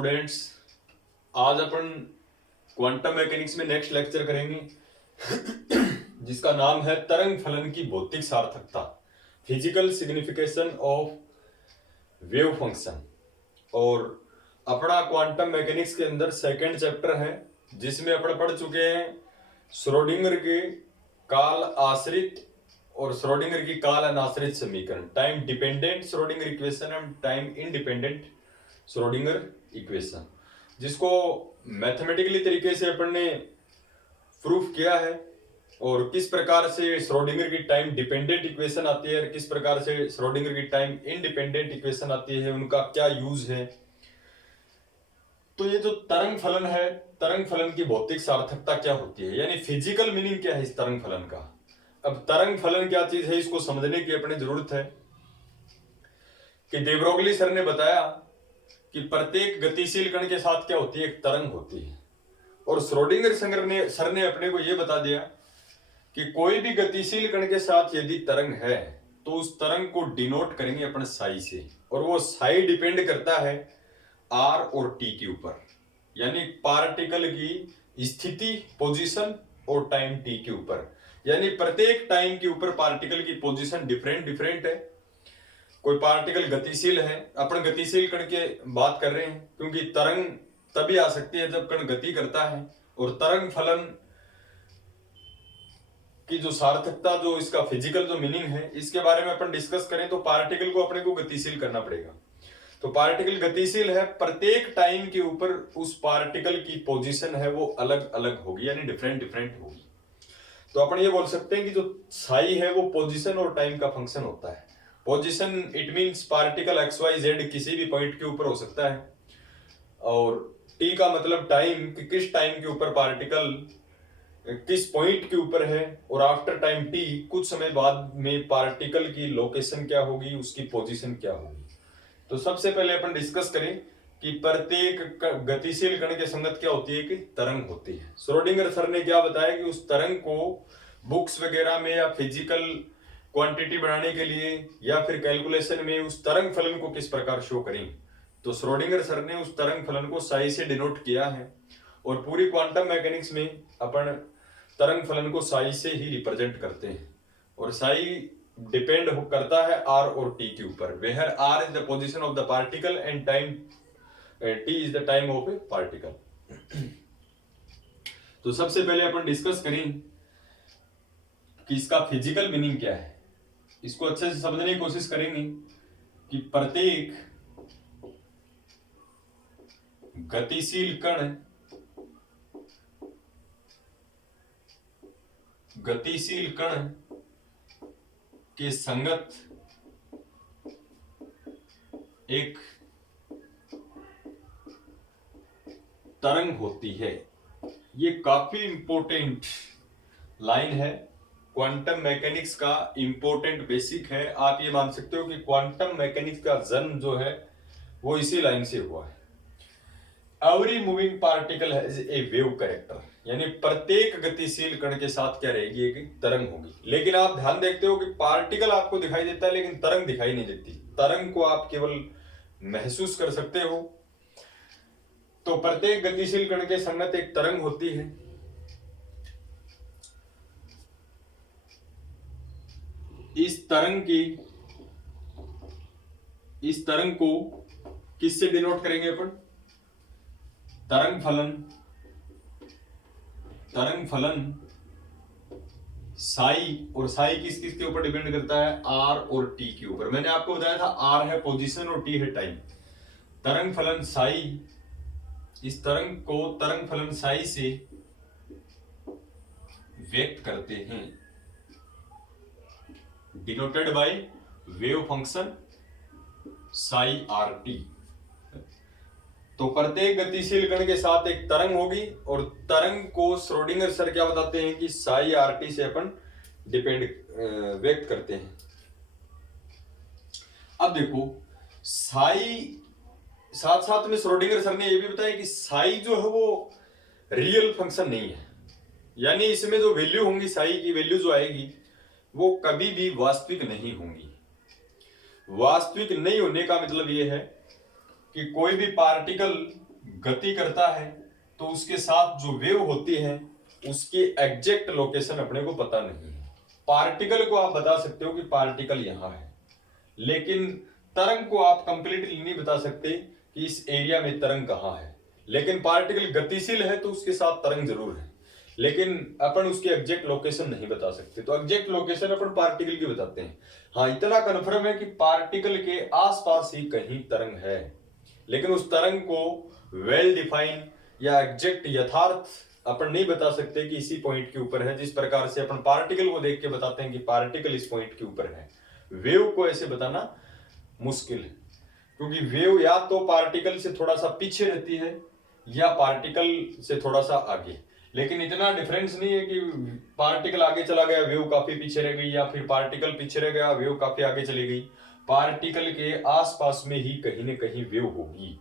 Students, आज अपन quantum mechanics में next lecture करेंगे जिसका नाम है तरंग फलन की भौतिक सार्थकता, physical signification of wave function. और अपना क्वांटम मैकेनिक्स के अंदर सेकंड चैप्टर है जिसमें अपन पढ़ चुके हैं श्रोडिंगर के काल आश्रित और श्रोडिंगर की काल अनाश्रित समीकरण, time dependent Schrodinger equation and time independent Schrodinger equation, जिसको मैथमेटिकली तरीके से अपन ने प्रूफ किया है और किस प्रकार से श्रोडिंगर की टाइम डिपेंडेंट इक्वेशन आती है और किस प्रकार से श्रोडिंगर की टाइम इंडिपेंडेंट इक्वेशन आती है, उनका क्या यूज है। तो ये जो तरंग फलन है, तरंग फलन की भौतिक सार्थकता क्या होती है, यानी फिजिकल मीनिंग क्या है इस तरंग फलन का। अब तरंग फलन क्या चीज है इसको समझने की अपनी जरूरत है कि देब्रोगली सर ने बताया कि प्रत्येक गतिशील कण के साथ क्या होती है, एक तरंग होती है। और श्रोडिंगर सर ने अपने को यह बता दिया कि कोई भी गतिशील कण के साथ यदि तरंग है तो उस तरंग को डिनोट करेंगे अपन साई से, और वो साई डिपेंड करता है आर और टी के ऊपर, यानी पार्टिकल की स्थिति, पोजीशन और टाइम टी के ऊपर। यानी प्रत्येक टाइम के ऊपर पार्टिकल की पोजीशन डिफरेंट है। कोई पार्टिकल गतिशील है, अपन गतिशील कण के बात कर रहे हैं क्योंकि तरंग तभी आ सकती है जब कण गति करता है। और तरंग फलन की जो सार्थकता, जो इसका फिजिकल जो मीनिंग है, इसके बारे में अपन डिस्कस करें तो पार्टिकल को अपने को गतिशील करना पड़ेगा। तो पार्टिकल गतिशील है, प्रत्येक टाइम के ऊपर उस पार्टिकल की पोजीशन है वो अलग अलग होगी, यानी डिफरेंट होगी। तो अपन ये बोल सकते हैं कि जो साई है वो पोजीशन और टाइम का फंक्शन होता है। Position it means particle X Y Z किसी भी पॉइंट के ऊपर हो सकता है, और टी का मतलब टाइम कि किस टाइम के ऊपर पार्टिकल किस पॉइंट के ऊपर है, और आफ्टर टाइम टी कुछ समय बाद में पार्टिकल की लोकेशन क्या होगी, उसकी पोजीशन क्या होगी। तो सबसे पहले अपन डिस्कस करें कि प्रत्येक गतिशील कण के संगत क्या होती है कि तरंग होती है। श्रोडिंगर सर ने क्या बताया कि उस तरंग को बुक्स वगैरह में या फिजिकल क्वांटिटी बनाने के लिए या फिर कैलकुलेशन में उस तरंग फलन को किस प्रकार शो करें। तो श्रोडिंगर सर ने उस तरंग फलन को साई से डिनोट किया है, और पूरी क्वांटम मैकेनिक्स में अपन तरंग फलन को साई से ही रिप्रेजेंट करते हैं। और साई डिपेंड करता है आर और टी के ऊपर, where R is the position of the particle and time T is the time of a particle. तो सबसे पहले अपन डिस्कस करें कि इसका फिजिकल मीनिंग क्या है। इसको अच्छे से समझने की कोशिश करेंगे कि प्रत्येक गतिशील कण के संगत एक तरंग होती है। ये काफी इंपॉर्टेंट लाइन है, क्वांटम मैकेनिक्स का इंपॉर्टेंट बेसिक है। आप ये मान सकते हो कि क्वांटम मैकेनिक्स का जन्म जो है वो इसी लाइन से हुआ है। Every moving particle has a wave character, यानी प्रत्येक गतिशील कण के साथ क्या रहेगी, एक तरंग होगी। लेकिन आप ध्यान देखते हो कि पार्टिकल आपको दिखाई देता है लेकिन तरंग दिखाई नहीं देती। तरंग को आप केवल महसूस कर सकते हो। तो प्रत्येक गतिशील कण के संगत एक तरंग होती है। इस तरंग को किससे डिनोट करेंगे अपन, तरंग फलन साई, और साई किस किस के ऊपर डिपेंड करता है, आर और टी के ऊपर। मैंने आपको बताया था आर है पोजीशन और टी है टाइम। तरंग फलन साई, इस तरंग को तरंग फलन साई से व्यक्त करते हैं, denoted by wave function psi R T. तो प्रत्येक गतिशील कण के साथ एक तरंग होगी, और तरंग को श्रोडिंगर सर क्या बताते हैं कि साई आर टी से अपन व्यक्त करते हैं। अब देखो, साई साथ साथ में श्रोडिंगर सर ने यह भी बताया कि साई जो है वो रियल फंक्शन नहीं है, यानी इसमें जो वैल्यू होंगी, साई की वैल्यू जो आएगी वो कभी भी वास्तविक नहीं होंगी। वास्तविक नहीं होने का मतलब यह है कि कोई भी पार्टिकल गति करता है तो उसके साथ जो वेव होती है उसकी एग्जैक्ट लोकेशन अपने को पता नहीं है। पार्टिकल को आप बता सकते हो कि पार्टिकल यहां है, लेकिन तरंग को आप कंप्लीटली नहीं बता सकते कि इस एरिया में तरंग कहां है। लेकिन पार्टिकल गतिशील है तो उसके साथ तरंग जरूर है, लेकिन अपन उसकी एग्जैक्ट लोकेशन नहीं बता सकते। तो एग्जैक्ट लोकेशन अपन पार्टिकल की बताते हैं। हाँ, इतना कन्फर्म है कि पार्टिकल के आसपास ही कहीं तरंग है, लेकिन उस तरंग को वेल डिफाइन या एग्जैक्ट यथार्थ अपन नहीं बता सकते कि इसी पॉइंट के ऊपर है। जिस प्रकार से अपन पार्टिकल को देख के बताते हैं कि पार्टिकल इस पॉइंट के ऊपर है, वेव को ऐसे बताना मुश्किल है, क्योंकि वेव या तो पार्टिकल से थोड़ा सा पीछे रहती है या पार्टिकल से थोड़ा सा आगे। लेकिन इतना डिफरेंस नहीं है कि पार्टिकल आगे चला गया वेव काफी पीछे रह गई, या फिर पार्टिकल पीछे रह गया वेव काफी आगे चली गई। पार्टिकल के आसपास में ही कहीं ना कहीं वेव होगी।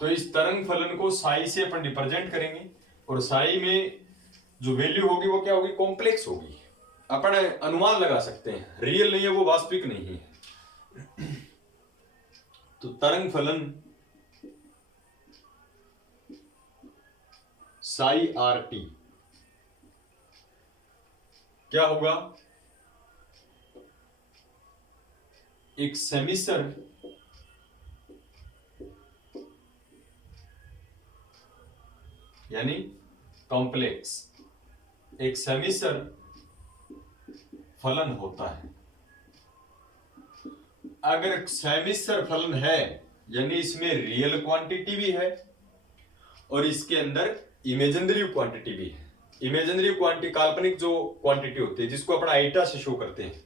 तो इस तरंग फलन को साई से अपन रिप्रेजेंट करेंगे, और साई में जो वैल्यू होगी वो क्या होगी, कॉम्प्लेक्स होगी। अपन अनुमान लगा सकते हैं, रियल नहीं है वो, वास्तविक नहीं है। तो तरंग फलन साई आर टी क्या होगा, एक सेमिसर यानी कॉम्प्लेक्स, एक सेमिसर फलन होता है। अगर सेमिसर फलन है यानी इसमें रियल क्वांटिटी भी है और इसके अंदर इमेजिनरी क्वांटिटी भी है। इमेजिनरी क्वांटिटी काल्पनिक जो क्वांटिटी होती है जिसको अपन आइटा से शो करते हैं।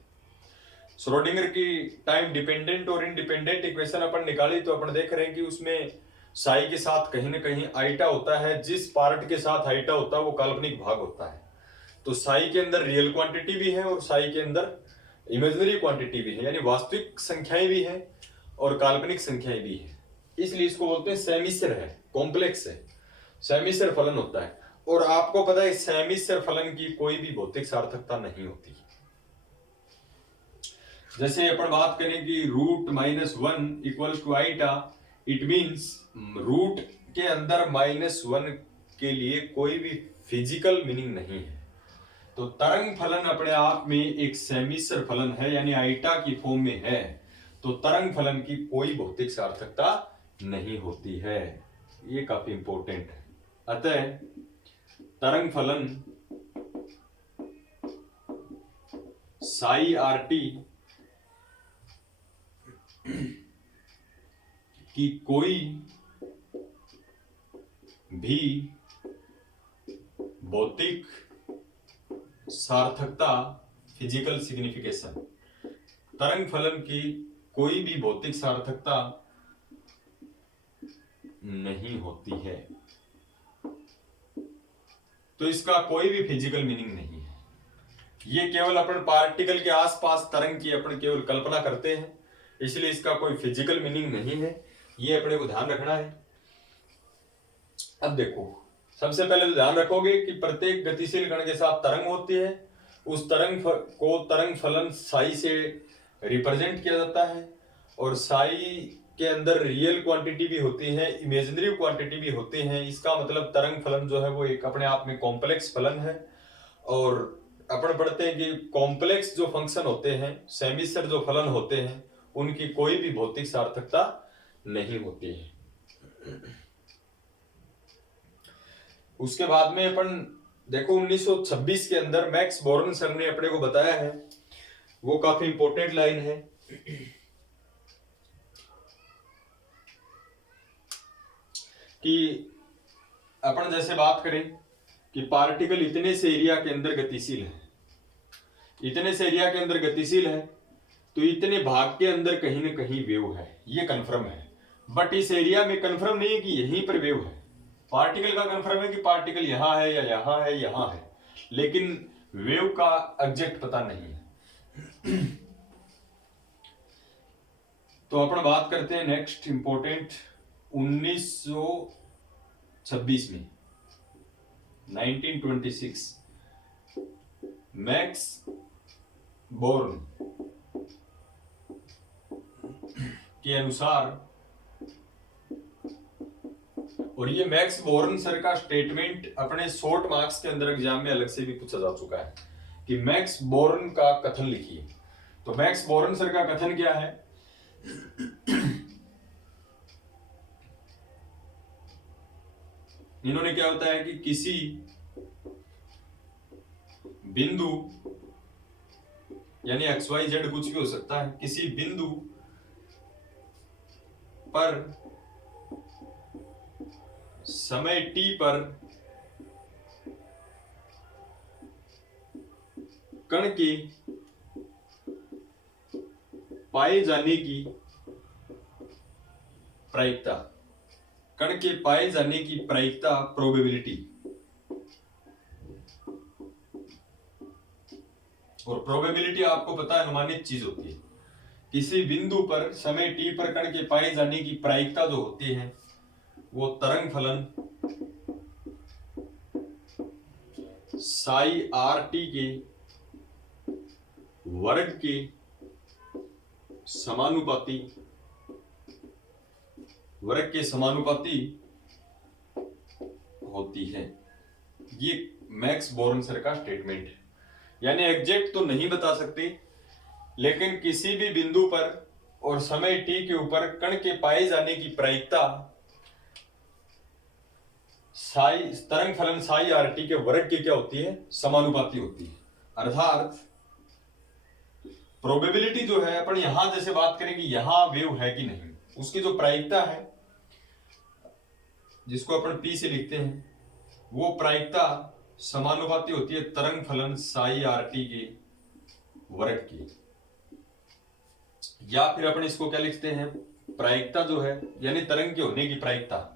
श्रोडिंगर की टाइम डिपेंडेंट और इंडिपेंडेंट इक्वेशन अपन निकाली तो अपन देख रहे हैं कि उसमें साई के साथ कहीं ना कहीं आइटा होता है। जिस पार्ट के साथ आइटा होता है वो काल्पनिक भाग होता है। तो साई के अंदर रियल क्वांटिटी भी है और साई के अंदर इमेजिनरी क्वांटिटी भी है, यानी वास्तविक संख्याएं भी है और काल्पनिक संख्याएं भी है। इसलिए इसको बोलते हैं सेमिसर है, कॉम्प्लेक्स है, सेमिसर फलन होता है। और आपको पता है सेमिसर फलन की कोई भी भौतिक सार्थकता नहीं होती। जैसे अपन बात करें कि √-1 equal to iota, it means root के अंदर -1 के लिए कोई भी फिजिकल मीनिंग नहीं है। तो तरंग फलन अपने आप में एक सेमिसर फलन है, यानी आइटा की फॉर्म में है। तो तरंग फलन की कोई भौतिक सार्थकता नहीं होती है, ये काफी इंपॉर्टेंट है। अतः तरंग फलन साई आर टी की कोई भी भौतिक सार्थकता, फिजिकल सिग्निफिकेशन, तरंग फलन की कोई भी भौतिक सार्थकता नहीं होती है। तो इसका कोई भी फिजिकल मीनिंग नहीं है। ये केवल अपन पार्टिकल के आसपास तरंग की अपन केवल कल्पना करते हैं, इसलिए इसका कोई फिजिकल मीनिंग नहीं है। ये अपने को ध्यान रखना है। अब देखो, सबसे पहले तो ध्यान रखोगे कि प्रत्येक गतिशील कण के साथ तरंग होती है। उस तरंग को तरंग फलन साई से रिप्रेजेंट किया जाता है, और साई के अंदर रियल क्वांटिटी भी होती है, इमेजिनरी क्वांटिटी भी होती है। इसका मतलब तरंग फलन जो है वो एक अपने आप में कॉम्प्लेक्स फलन है। और अपन पढ़ते हैं कि कॉम्प्लेक्स जो फंक्शन होते हैं, सेमिसर जो फलन होते हैं, उनकी कोई भी भौतिक सार्थकता नहीं होती है। उसके बाद में अपन देखो 1926 के अंदर मैक्स बोर्न सर ने अपने को बताया है, वो काफी इंपॉर्टेंट लाइन है कि अपन जैसे बात करें कि पार्टिकल इतने से एरिया के अंदर गतिशील है, इतने से एरिया के अंदर गतिशील है, तो इतने भाग के अंदर कहीं ना कहीं वेव है, ये कंफर्म है। बट इस एरिया में कंफर्म नहीं है कि यहीं पर वेव है। पार्टिकल का कंफर्म है कि पार्टिकल यहां है या यहां है, यहां है, लेकिन वेव का एग्जैक्ट पता नहीं है। तो अपन बात करते हैं नेक्स्ट इंपॉर्टेंट 1926 में 1926 मैक्स बोर्न के अनुसार और ये मैक्स बोर्न सर का स्टेटमेंट अपने शॉर्ट मार्क्स के अंदर एग्जाम में अलग से भी पूछा जा चुका है कि मैक्स बोर्न का कथन लिखिए। तो मैक्स बोर्न सर का कथन क्या है? इन्होंने क्या बताया कि किसी बिंदु यानी एक्स वाई जेड कुछ भी हो सकता है, किसी बिंदु पर समय t पर कण के पाए जाने की प्रायिकता, कण के पाए जाने की प्रायिकता प्रोबेबिलिटी, और प्रोबेबिलिटी आपको पता है अनुमानित चीज होती है। किसी बिंदु पर समय t पर कण के पाए जाने की प्रायिकता जो होती है वो तरंग फलन साई आर टी के वर्ग के समानुपाती होती है। ये मैक्स बोर्न सर का स्टेटमेंट है। यानी एग्जैक्ट तो नहीं बता सकते, लेकिन किसी भी बिंदु पर और समय t के ऊपर कण के पाए जाने की प्रायिकता साई तरंग फलन साई आर टी के वर्ग की क्या होती है? समानुपाती होती है। अर्थात प्रोबेबिलिटी जो है, अपन यहां जैसे बात करेंगे यहां वेव है कि नहीं, उसकी जो प्रायिकता है जिसको अपन P से लिखते हैं, वो प्रायिकता समानुपाती होती है तरंग फलन साई आर टी के वर्ग की। या फिर अपन इसको क्या लिखते हैं, प्रायिकता जो है यानी तरंग के होने की प्रायिकता,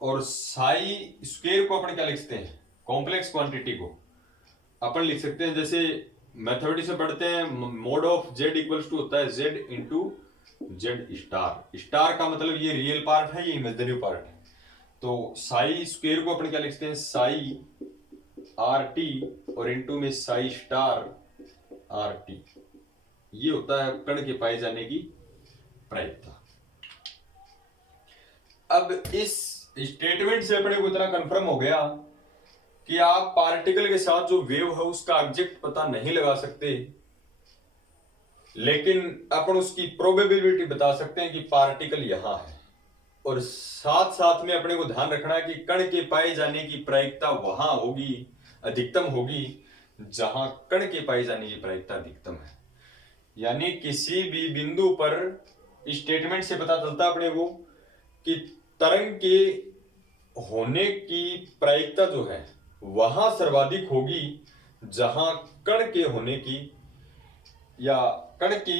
और साई स्क्वायर को अपन क्या लिखते हैं, कॉम्प्लेक्स क्वांटिटी को अपन लिख सकते हैं, जैसे मैथमेटिक्स में पढ़ते हैं mod of Z equals to होता है Z into Z star. Star का मतलब ये रियल पार्ट है, ये इमेजिनरी पार्ट है। तो साई स्क्वायर को अपन क्या लिखते हैं, साई आर टी और इंटू में साई स्टार आर टी। ये होता है कण के पाए जाने की प्रायिकता। अब इस स्टेटमेंट से अपने को इतना कंफर्म हो गया कि आप पार्टिकल के साथ जो वेव है उसका एग्जैक्ट पता नहीं लगा सकते, लेकिन अपन उसकी प्रोबेबिलिटी बता सकते हैं कि पार्टिकल यहां है। और साथ साथ में अपने को ध्यान रखना है कि कण के पाए जाने की प्रायिकता वहां होगी, अधिकतम होगी जहां कण के पाए जाने की प्रायिकता अधिकतम है। यानी किसी भी बिंदु पर स्टेटमेंट से पता चलता अपने को कि तरंग के होने की प्रायिकता जो है वहां सर्वाधिक होगी जहां कण के होने की या कण की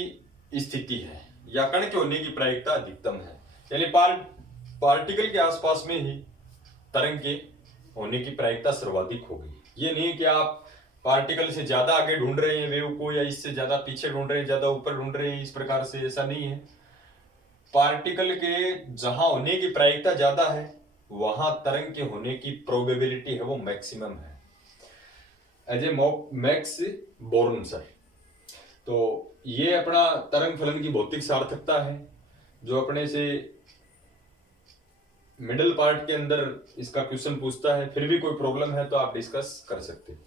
स्थिति है या कण के होने की प्रायिकता अधिकतम है। यानी पार्टिकल के आसपास में ही तरंग के होने की प्रायिकता सर्वाधिक होगी। ये नहीं कि आप पार्टिकल से ज्यादा आगे ढूंढ रहे हैं वेव को, या इससे ज्यादा पीछे ढूंढ रहे हैं, ज्यादा ऊपर ढूंढ रहे हैं, इस प्रकार से ऐसा नहीं है। पार्टिकल के जहां होने की प्रायिकता ज्यादा है वहां तरंग के होने की प्रोबेबिलिटी है वो मैक्सिमम है, as a Max Born sir. तो ये अपना तरंग फलन की भौतिक सार्थकता है जो अपने से मिडिल पार्ट के अंदर इसका क्वेश्चन पूछता है। फिर भी कोई प्रॉब्लम है तो आप डिस्कस कर सकते हैं।